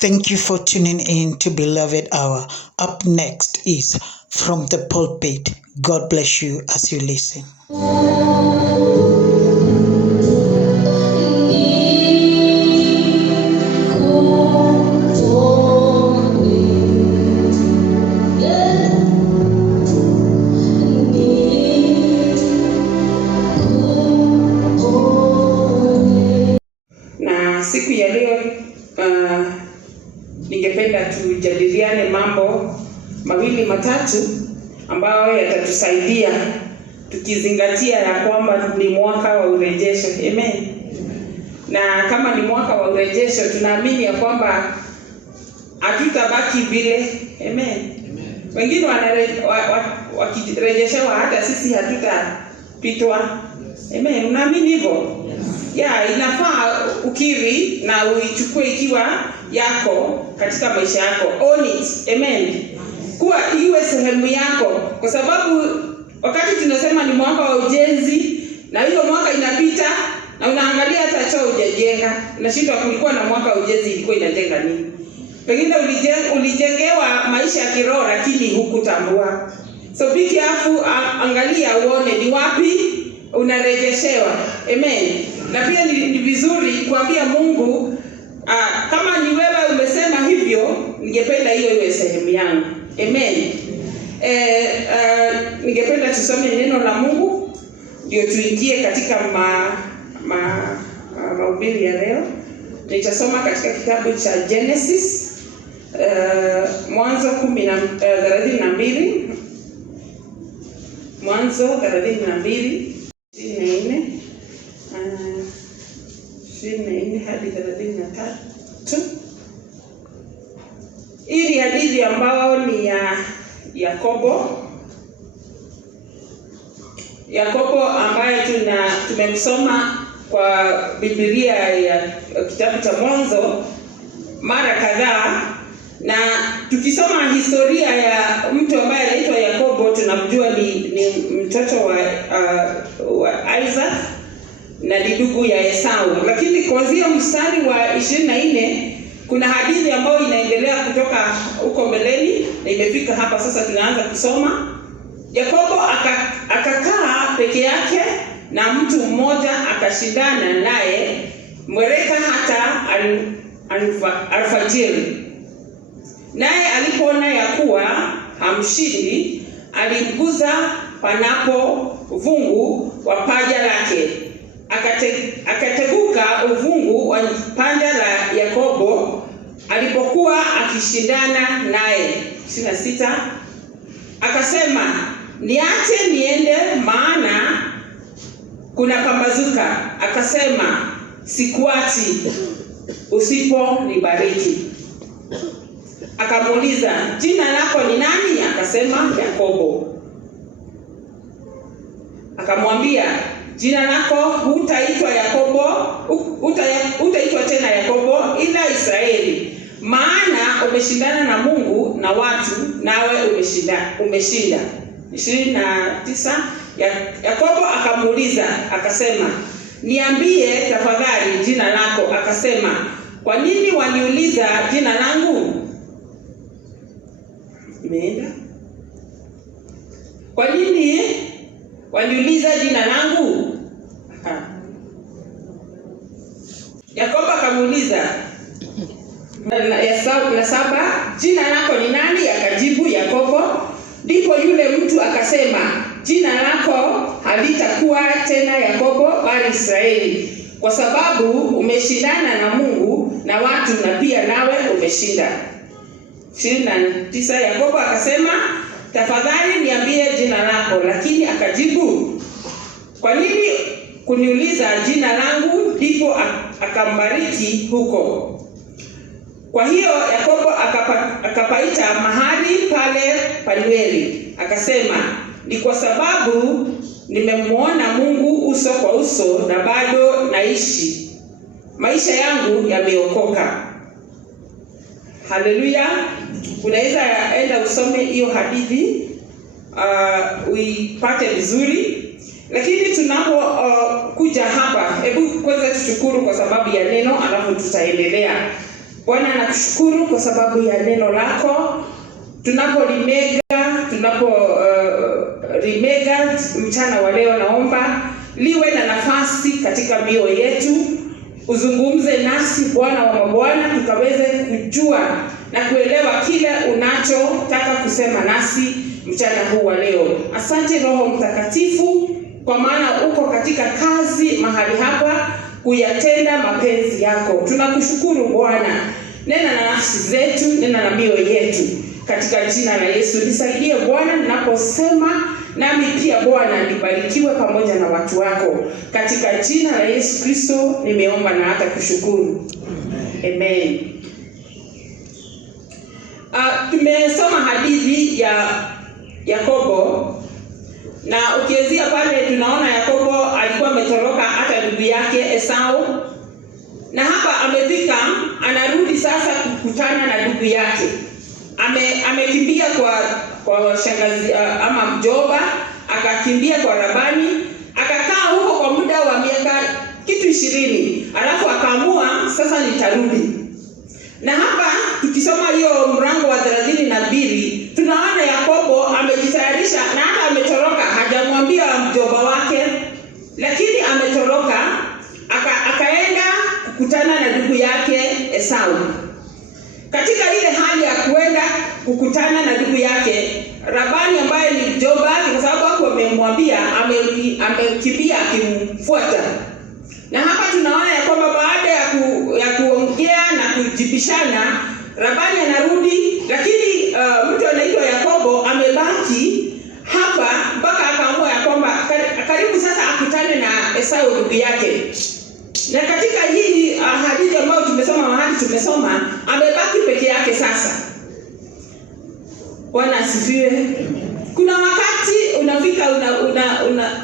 Thank you for tuning in to Beloved Hour. Up next is From the Pulpit. God bless you as you listen. Na siku ya leo ningependa tujadiliane mambo mawili matatu ambayo yatatusaidia tukizingatia ya kwamba ni mwaka wa urejesho. Amen. Na kama ni mwaka wa urejesho, tunaamini ya kwamba hatutabaki vile. Amen. Wengine wakirejeshewa hata sisi hatutapitwa. Amen. Unaamini hivyo? Inafaa ukiri na uichukue ikiwa yako katika maisha yako. Own it. Amen. Kuwa iwe sehemu yako, kwa sababu wakati tunasema ni mwaka wa ujenzi na hiyo mwaka inapita na unaangalia hata choo hujajenga, unashindwa kulikuwa na mwaka wa ujenzi ilikuwa inajenga nini? Pengine ulijengewa maisha ya kiroho lakini hukutambua. So be careful, angalia uone ni wapi unarejeshewa. Amen. Na pia ni vizuri kuambia Mungu, kama ni wewe umesema hivyo, ningependa hiyo iwe sehemu yangu. Amen. Ningependa tusome neno la Mungu ndio tuingie katika mahubiri ya leo. Nitasoma katika kitabu cha Genesis Mwanzo 32. Mwanzo 32 24 hadi 33. Hii ni hadithi ambayo ni ya Yakobo ambaye tumemsoma kwa Biblia ya kitabu cha Mwanzo mara kadhaa, na tukisoma historia ya mtu ambaye anaitwa Yakobo tunamjua ni mtoto wa Isaac na ni ndugu ya Esau. Lakini kuanzia mstari wa 24 kuna hadithi ambayo inaendelea kutoka huko mbeleni na imefika hapa sasa tunaanza kusoma. Yakobo akakaa peke yake na mtu mmoja akashindana naye mwereka hata alfajiri. Naye alipoona ya kuwa hamshindi, alimguza panapo uvungu wa paja lake. Akateguka uvungu wa paja la Yakobo alipokuwa akishindana naye. 26. Akasema, niache niende maana kuna pambazuka. Akasema, sikuachi usiponibariki. Akamuuliza, jina lako ni nani? Akasema, Yakobo. Akamwambia, jina lako hutaitwa Yakobo, hutaitwa tena Yakobo ila Israeli, maana umeshindana na Mungu na watu, nawe umeshinda. 29. Yakobo akamuuliza akasema, niambie tafadhali jina lako. Akasema, kwa nini waniuliza jina langu? Imeenda. Kwa nini waniuliza jina langu? Yakobo akamuuliza na 7, jina lako ni nani? Akajibu, Yakobo. Ndipo yule mtu akasema, jina lako halitakuwa tena Yakobo bali Israeli, kwa sababu umeshindana na Mungu na watu, na pia nawe umeshinda. 29. Yakobo akasema, tafadhali niambie jina lako. Lakini akajibu, kwa nini kuniuliza jina langu? Ndipo akambariki huko. Kwa hiyo Yakobo akapaita mahali pale Panueli, akasema, ni kwa sababu nimemwona Mungu uso kwa uso na bado naishi, maisha yangu yameokoka. Haleluya. Unaweza enda usome hiyo hadithi uipate vizuri. Lakini tunapo kuja hapa, hebu kwanza tushukuru kwa sababu ya neno, alafu tutaendelea. Bwana nakushukuru kwa sababu ya neno lako. Rimega mchana wa leo, naomba liwe na nafasi katika mioyo yetu. Uzungumze nasi Bwana wa mabwana, tukaweze kujua na kuelewa kile unachotaka kusema nasi mchana huu wa leo. Asante Roho Mtakatifu, kwa maana uko katika kazi mahali hapa kuyatenda mapenzi yako. Tunakushukuru Bwana. Nena na nafsi zetu, nena na mioyo yetu katika jina la Yesu. Nisaidie Bwana ninaposema, nami pia Bwana nibarikiwe pamoja na watu wako. Katika jina la Yesu Kristo nimeomba na hata kushukuru. Amen. Tumesoma hadithi ya Yakobo, na ukianzia pale tunaona Yakobo alikuwa ametoroka hata ndugu yake Esau, na hapa amefika, anarudi sasa kukutana na ndugu yake. Amekimbia kwa shangazi ama mjomba, akakimbia kwa Labani, akakaa huko kwa muda wa miaka kitu 20, alafu akaamua sasa nitarudi. Na hapa tukisoma hiyo mlango wa 32 tunaona Yakobo amejitayarisha na hata ametoroka, hajamwambia mjomba wake, lakini ametoroka akaenda kukutana na ndugu yake Esau. Katika ile hali ya kuenda kukutana na ndugu yake, Labani ambaye ni mjomba wake, kwa sababu hapo amemwambia, amekimbia akimfuata. Na hapa tunaona ya kwamba baada ya kuongea na kujibishana, Labani anarudi, lakini mtu anaitwa Yakobo amebaki hapa mpaka akaamua ya kwamba karibu sasa akutane na Esau ndugu yake. Na katika hii hadithi ambayo tumesoma amebaki peke yake sasa. Bwana asifiwe. Kuna wakati unafika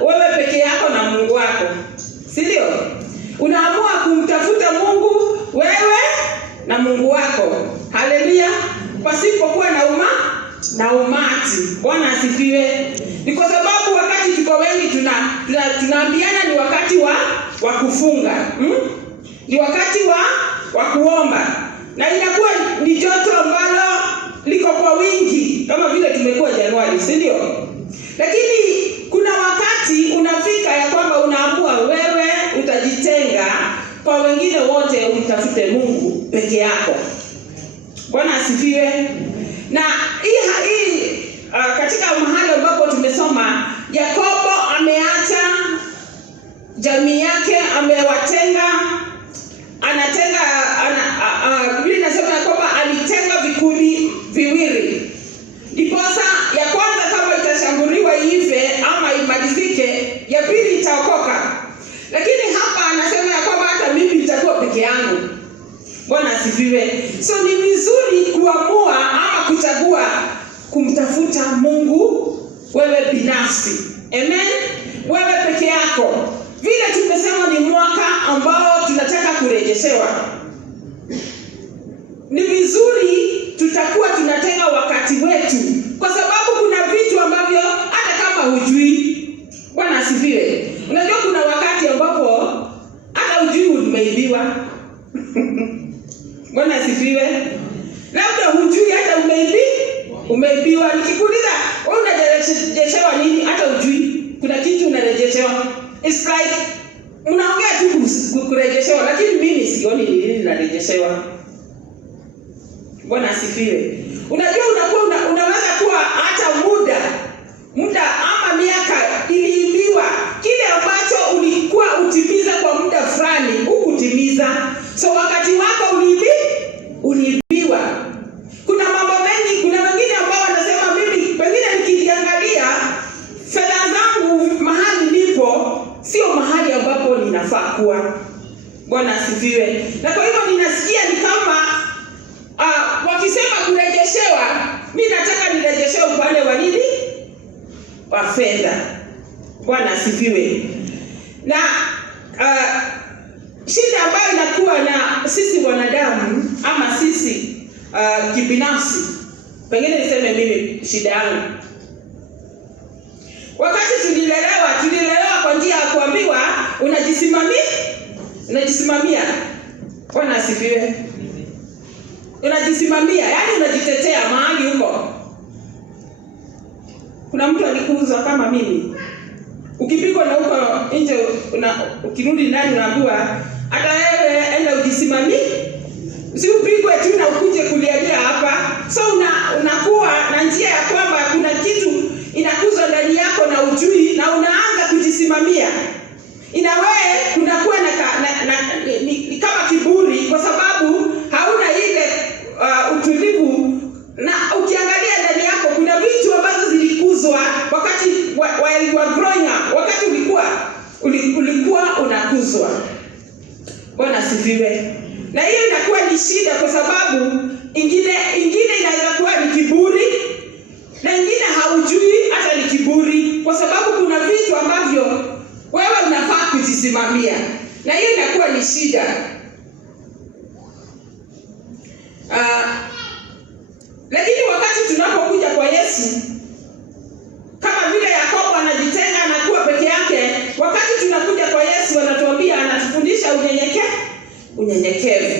wewe peke yako na Mungu wako, si ndio? Unaamua kumtafuta Mungu wewe na Mungu wako. Haleluya. Pasipokuwa na umati. Bwana asifiwe. Ni kwa sababu wakati tuko wengi tunaambiana ni wakati wa kufunga. Ni wakati wa kuomba. Na inakuwa ni joto ambalo liko kwa wingi kama vile tumekuwa Januari, si ndio? Lakini kuna wakati unafika ya kwamba unaamua wewe utajitenga, kwa wengine wote umtafute Mungu peke yako. Bwana asifiwe. Na hii katika mahali ambapo tumesoma, Yakobo ameacha jamii yake, amewatenga, Biblia inasema kwamba alitenga vikundi viwili. Ndiposa ya kwanza kama itashambuliwa ive ama imalizike, ya pili itaokoka. Lakini hapa anasema ya kwamba hata mimi nitakuwa peke yangu. Bwana asifiwe. So ni vizuri kuamua ama kuchagua kumtafuta Mungu wewe binafsi. Amen. Wewe peke yako. Vile tumesema ni mwaka ambao tunataka kurejeshewa. Ni vizuri tutakuwa tunatenga wakati wetu, kwa sababu kuna vitu ambavyo hata kama hujui. Bwana asifiwe. Unajua kuna wakati ambapo hata hujui umeibiwa. Bwana asifiwe. Labda hujui hata umeibiwa. Nikikuuliza wewe unarejeshewa nini, hata hujui. Kuna kitu unarejeshewa. It's like unaongea tu kurejeshewa, lakini mimi sioni ni nini narejeshewa. Bwana asifiwe. Unajua unaweza kuwa hata muda ama miaka iliibiwa. Kile ambacho ulikuwa utimiza kwa muda fulani hukutimiza. So wakati wako uliibiwa. Kuna mambo mengi, kuna wengine ambao wanasema mimi pengine nikiangalia fedha zangu mahali nipo sio mahali ambapo ninafaa kuwa. Bwana asifiwe. Na kwa hivyo ninasikia ni kama wakisema kurejeshewa, mimi nataka nirejeshewe upande wa nini? Wa fedha. Bwana asifiwe. Na shida ambayo inakuwa na sisi wanadamu ama sisi kibinafsi, pengine niseme mimi shida yangu, wakati tulilelewa kwa njia ya kuambiwa unajisimamia. Bwana asifiwe. unajisimamia, yani unajitetea mahali huko. Kuna mtu alikuuza kama mimi, ukipigwa na huko nje ukirudi ndani unaambiwa hata wewe enda ujisimamie, usipigwe tu na ukuje kulialia hapa. So unakuwa na njia ya kwamba kuna kitu inakuzwa ndani yako na ujui, na unaanza kujisimamia. Inawe kunakuwa ni kama kiburi, kwa sababu hauna ile utulivu. Na ukiangalia ndani yako kuna vitu ambazo zilikuzwa wakati while you were growing up, wakati ulikuwa unakuzwa. Bwana asifiwe. Na hiyo inakuwa ni shida, kwa sababu ingine inaweza kuwa ni kiburi, na ingine haujui hata ni kiburi, kwa sababu kuna vitu ambavyo wewe unafaa kujisimamia, na hiyo inakuwa ni shida. Lakini wakati tunapokuja kwa Yesu, kama vile Yakobo anajitenga anakuwa peke yake, wakati tunakuja kwa Yesu anatuambia, anatufundisha unyenyekevu.